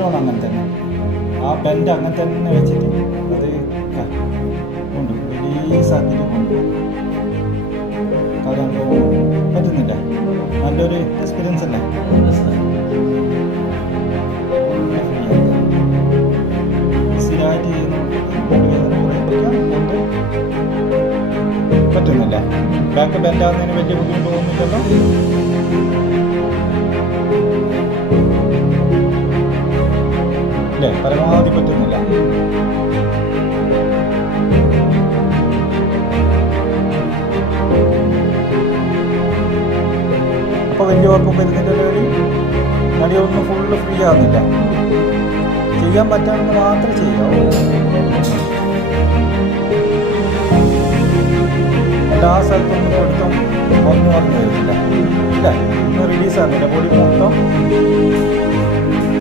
നല്ലോണം അങ്ങനെ തന്നെ ആ ബെൻഡ് അങ്ങനെ തന്നെ വെച്ചിട്ട് അത് കൊണ്ട് റിലീസാക്കിയിട്ട് കൊണ്ട് കാരണം പറ്റുന്നില്ല. നല്ലൊരു എക്സ്പീരിയൻസ് അല്ലേ? സ്ഥിരമായിട്ട് ചെയ്യുന്ന പറ്റുന്നില്ല. ബാക്ക് ബെൻഡ് ആകുന്നതിന് വലിയ ബുദ്ധിമുട്ട് തോന്നുന്നില്ലല്ലോ. അല്ലേ? പരമാവധി പറ്റുന്നില്ല. അപ്പോൾ വലിയ കുഴപ്പം വരുന്നില്ലല്ലോ. ഒരു നടിയൊന്നും ഫുള്ള് ഫ്രീ ആകുന്നില്ല. ചെയ്യാൻ പറ്റാമെന്ന് മാത്രമേ ചെയ്യാവൂ. എല്ലാ സ്ഥലത്തൊന്നും കൊടുത്തും ഒന്നും വരുന്നില്ല. ഇല്ല, ഇന്ന് റിലീസാകുന്നില്ല. ബോഡി മൊത്തം